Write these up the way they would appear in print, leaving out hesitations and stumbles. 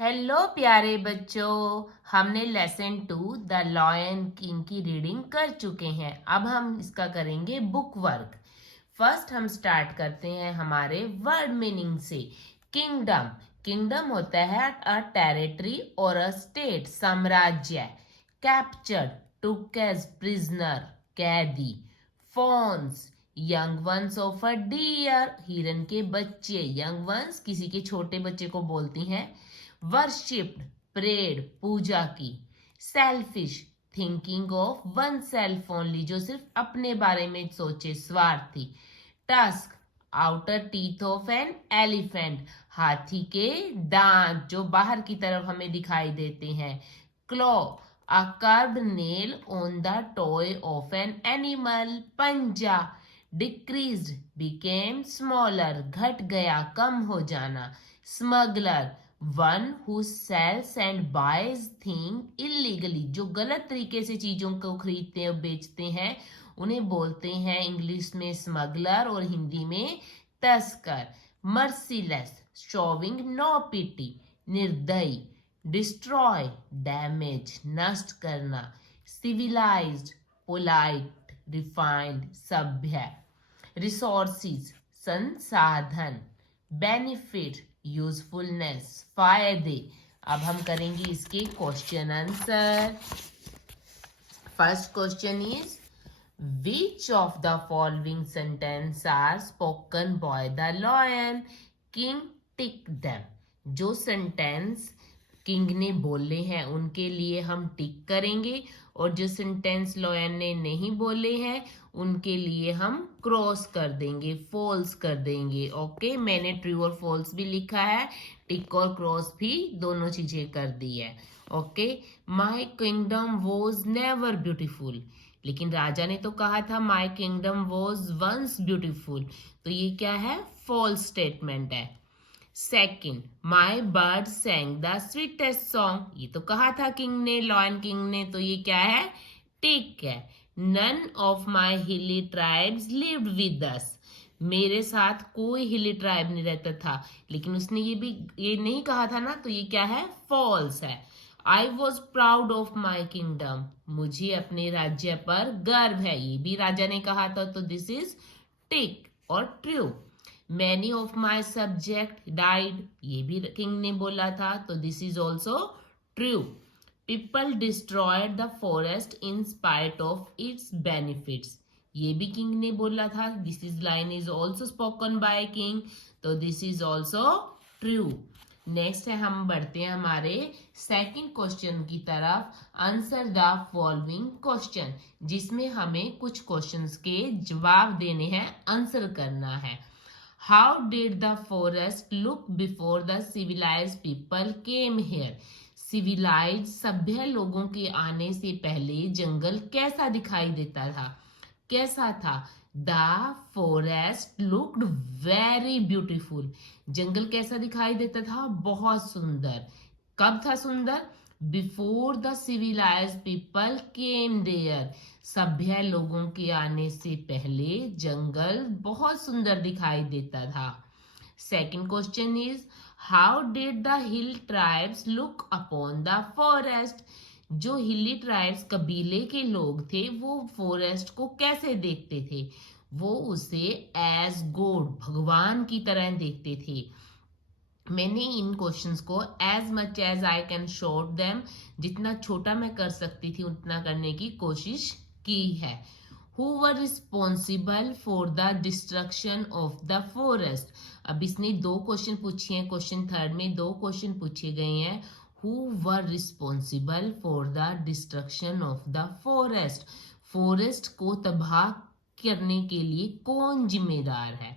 Hello प्यारे बच्चों। हमने लेसन 2 द लॉयन किंग की रीडिंग कर चुके हैं। अब हम इसका करेंगे बुक वर्क। फर्स्ट हम स्टार्ट करते हैं हमारे वर्ड मीनिंग से। किंगडम, किंगडम होता है अ टेरिटरी और अ स्टेट, साम्राज्य। कैप्चर्ड, टुक एज प्रिजनर, कैदी। Fawns, young ones of a deer, हिरन के बच्चे। यंग वंस किसी के छोटे बच्चे को बोलती हैं। वर्शिप्ड, प्रेड, पूजा की। Selfish, thinking of one self only, जो सिर्फ अपने बारे में सोचे, स्वार्थी। Tusk, outer teeth of an elephant, हाथी के दांत जो बाहर की तरफ हमें दिखाई देते हैं। Claw, a curved nail on the toy of an animal, पंजा। डिक्रीज्ड, बिकेम स्मॉलर, घट गया, कम हो जाना। Smuggler, one who sells and buys thing illegally, जो गलत तरीके से चीजों को खरीदते और बेचते हैं उन्हें बोलते हैं इंग्लिश में स्मगलर और हिंदी में तस्कर। मर्सीलेस, शोविंग नो पिटी, निर्दयी। डिस्ट्रॉय, डैमेज, नष्ट करना। सिविलाइज्ड, पोलाइट, रिफाइंड, सभ्य। रिसोर्सिस, संसाधन। बेनिफिट, यूजफुलनेस, फायदे। अब हम करेंगे इसके question answer. First question is which of the following sentence are spoken by the lion king, tick them. जो सेंटेंस किंग ने बोले हैं उनके लिए हम टिक करेंगे और जो सेंटेंस लॉयन ने नहीं बोले हैं उनके लिए हम क्रॉस कर देंगे, फॉल्स कर देंगे। ओके, मैंने ट्रू और फॉल्स भी लिखा है, टिक और क्रॉस भी दोनों चीजें कर दी है। Okay, my kingdom was never beautiful, लेकिन राजा ने तो कहा था my kingdom was once beautiful, तो ये क्या है, फॉल्स स्टेटमेंट है। Second, my bird sang the sweetest song, ये तो कहा था किंग ने, लॉयन किंग ने, तो ये क्या है, टिक है। नन ऑफ माई हिली ट्राइब्स लिव्ड विद अस, मेरे साथ कोई हिली ट्राइब नहीं रहता था, लेकिन उसने ये नहीं कहा था ना, तो ये क्या है, फॉल्स है। I was proud of my kingdom, मुझे अपने राज्य पर गर्व है, ये भी राजा ने कहा था, तो दिस इज टिक और true. Many of my subject died, ये भी किंग ने बोला था, तो this is also true. People destroyed the forest in spite of its benefits, ये भी किंग ने बोला था, this is line is also spoken by king, तो this is also true. Next है, हम बढ़ते हैं हमारे सेकंड क्वेश्चन की तरफ। आंसर द फॉलोइंग क्वेश्चन, जिसमें हमें कुछ क्वेश्चंस के जवाब देने हैं, आंसर करना है। How did the forest look before the civilised people came here, civilise सभ्य लोगों के आने से पहले जंगल कैसा दिखाई देता था, कैसा था। The forest looked very beautiful, जंगल कैसा दिखाई देता था, बहुत सुंदर। कब था सुंदर, before the civilise people came there, सभ्य लोगों के आने से पहले जंगल बहुत सुंदर दिखाई देता था। Second question is how did the hill tribes look upon the forest, जो हिली ट्राइब्स कबीले के लोग थे वो फॉरेस्ट को कैसे देखते थे, वो उसे एज गॉड, भगवान की तरह देखते थे। मैंने इन क्वेश्चंस को as much as I can short them, जितना छोटा मैं कर सकती थी उतना करने की कोशिश की है। Who were responsible for the destruction of the forest, अब इसने दो क्वेश्चन पूछे हैं, क्वेश्चन थर्ड में दो क्वेश्चन पूछे गए हैं। Who were responsible for the destruction of the forest, forest को तबाह करने के लिए कौन जिम्मेदार है।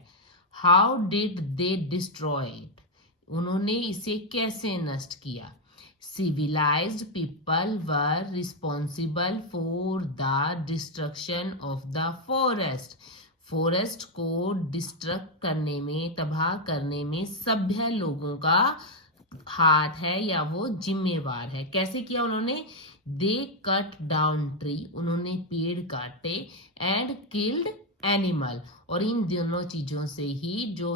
How did they destroy it, उन्होंने इसे कैसे नष्ट किया। Civilised people were responsible for the destruction of the forest, forest को डिस्ट्रक्ट करने में, तबाह करने में सभ्य लोगों का हाथ है या वो जिम्मेवार है। कैसे किया उन्होंने, दे कट डाउन ट्री, उन्होंने पेड़ काटे, एंड किल्ड एनिमल। और इन दोनों चीजों से ही जो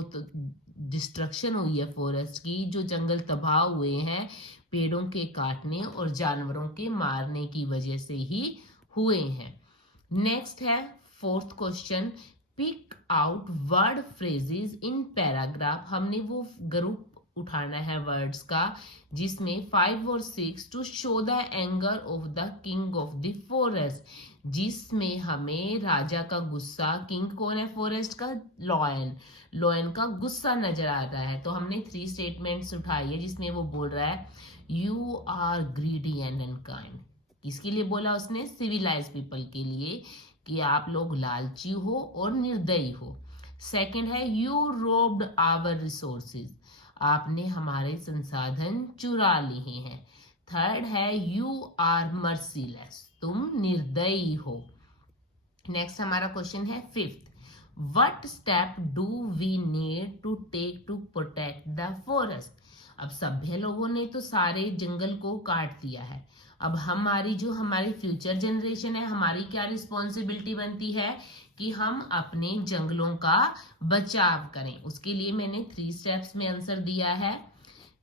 डिस्ट्रक्शन हुई है फॉरेस्ट की, जो जंगल तबाह हुए हैं पेड़ों के काटने और जानवरों के मारने की वजह से ही हुए हैं। नेक्स्ट है fourth question, pick out word phrases in paragraph. हमने वो ग्रुप उठाना है वर्ड्स का जिसमें 5 और 6 to show the anger of the king of the forest, जिसमें हमें राजा का गुस्सा, किंग कौन है फॉरेस्ट का, लॉयन, लॉयन का गुस्सा नजर आ रहा है। तो हमने 3 स्टेटमेंट्स उठाई है जिसमें वो बोल रहा है you are greedy and unkind. किसके लिए बोला उसने, सिविलाइज पीपल के लिए, कि आप लोग लालची हो और निर्दयी हो। सेकंड है यू रोब्ड आवर रिसोर्सेज, आपने हमारे संसाधन चुरा लिए हैं। थर्ड है यू आर मर्सीलेस, तुम निर्दयी हो। नेक्स्ट हमारा क्वेश्चन है fifth, what step do we need to take to protect the forest. अब सभ्य लोगों ने तो सारे जंगल को काट दिया है, अब हमारी फ्यूचर जनरेशन है, हमारी क्या रिस्पॉन्सिबिलिटी बनती है कि हम अपने जंगलों का बचाव करें। उसके लिए मैंने 3 स्टेप्स में आंसर दिया है।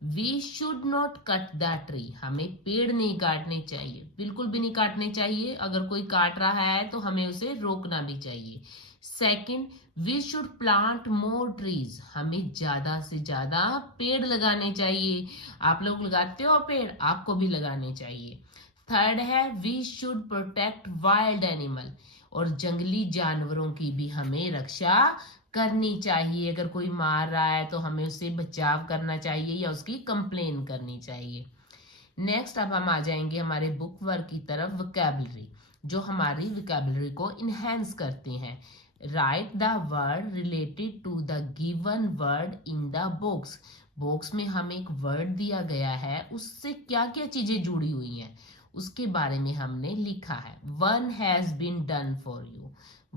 We should not cut the tree, हमें पेड़ नहीं काटने चाहिए, बिल्कुल भी नहीं काटने चाहिए। अगर कोई काट रहा है तो हमें उसे रोकना भी चाहिए। Second, we should plant more trees, हमें ज्यादा से ज्यादा पेड़ लगाने चाहिए। आप लोग लगाते हो पेड़, आपको भी लगाने चाहिए। थर्ड है we should protect wild animal, और जंगली जानवरों की भी हमें रक्षा करनी चाहिए। अगर कोई मार रहा है तो हमें उससे बचाव करना चाहिए या उसकी कंप्लेन करनी चाहिए। नेक्स्ट अब हम आ जाएंगे हमारे बुक वर्क की तरफ, वोकैबुलरी, जो हमारी वोकैबुलरी को इनहेंस करते हैं। Write the word related to the given word in the box, box में हमें एक वर्ड दिया गया है, उससे क्या क्या चीजें जुड़ी हुई हैं उसके बारे में हमने लिखा है। One has been done for you,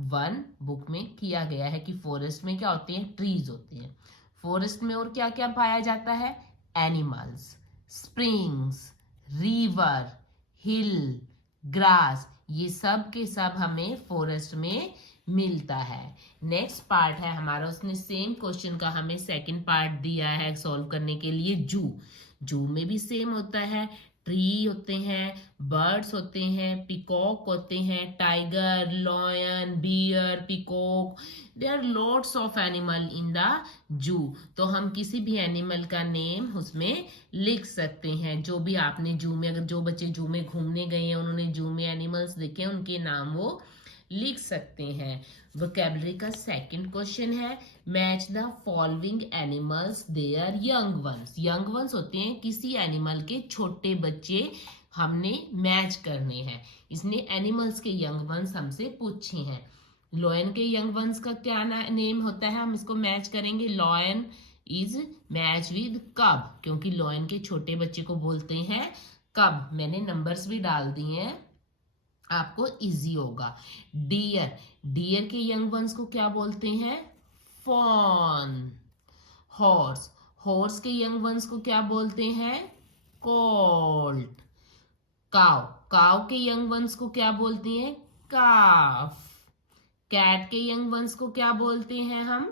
one book में किया गया है कि फॉरेस्ट में क्या होते हैं, ट्रीज होते हैं। फॉरेस्ट में और क्या क्या पाया जाता है, एनिमल्स, स्प्रिंग्स, रिवर, हिल, ग्रास, ये सब के सब हमें फॉरेस्ट में मिलता है। नेक्स्ट पार्ट है हमारा, उसने सेम क्वेश्चन का हमें सेकंड पार्ट दिया है सॉल्व करने के लिए। जू में भी सेम होता है, ट्री होते हैं, बर्ड्स होते हैं, पिकॉक होते हैं, tiger, lion, bear, peacock, there are lots of animal in the zoo. तो हम किसी भी एनिमल का नेम उसमें लिख सकते हैं। जो भी आपने जू में, अगर जो बच्चे जू में घूमने गए हैं उन्होंने जू में एनिमल्स देखे उनके नाम वो लिख सकते हैं। वोकैबुलरी का सेकंड क्वेश्चन है, match the following animals there young ones. Young ones होते हैं किसी एनिमल के छोटे बच्चे, हमने मैच करने हैं। इसने एनिमल्स के यंग वंस हमसे पूछे हैं। लॉयन के यंग वंस का क्या नेम होता है, हम इसको मैच करेंगे। लॉयन इज मैच विद कब, क्योंकि लॉयन के छोटे बच्चे को बोलते हैं कब। मैंने नंबर्स भी डाल दिए हैं, आपको इजी होगा। डियर, डियर के यंग वंस को क्या बोलते हैं, फॉन। हॉर्स, हॉर्स के यंग वंस को क्या बोलते हैं, कोल्ट। काव, काव के यंग वंस को क्या बोलते हैं, काफ। कैट के यंग वंस को क्या बोलते हैं हम,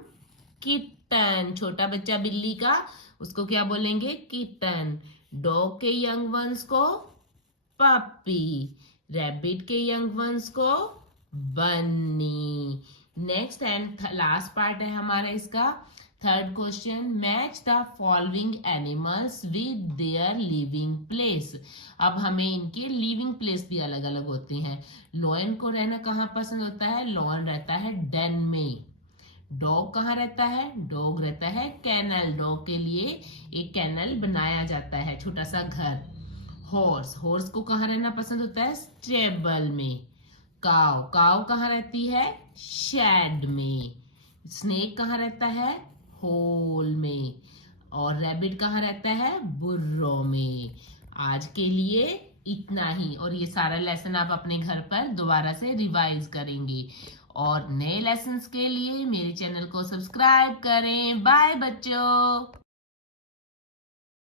किटन। छोटा बच्चा बिल्ली का, उसको क्या बोलेंगे, किटन। डॉग के यंग वंस को पपी। रैबिट के यंग वंस को बन्नी। नेक्स्ट एंड लास्ट पार्ट है हमारा इसका third question, match the following animals with their living place. अब हमें इनके लिविंग प्लेस भी अलग अलग होते हैं। लॉयन को रहना कहाँ पसंद होता है, लॉयन रहता है डेन में। डॉग कहाँ रहता है, डॉग रहता है कैनल, डॉग के लिए एक कैनल बनाया जाता है, छोटा सा घर। हॉर्स, हॉर्स को कहाँ रहना पसंद होता है, स्टेबल में। काव, काव कहाँ रहती है, शेड में। स्नेक कहाँ रहता है, होल में। और रैबिट कहाँ रहता है, बुर्रो में। आज के लिए इतना ही, और ये सारा लेसन आप अपने घर पर दोबारा से रिवाइज करेंगे। और नए लेसन्स के लिए मेरे चैनल को सब्सक्राइब करें। बाय बच्चों।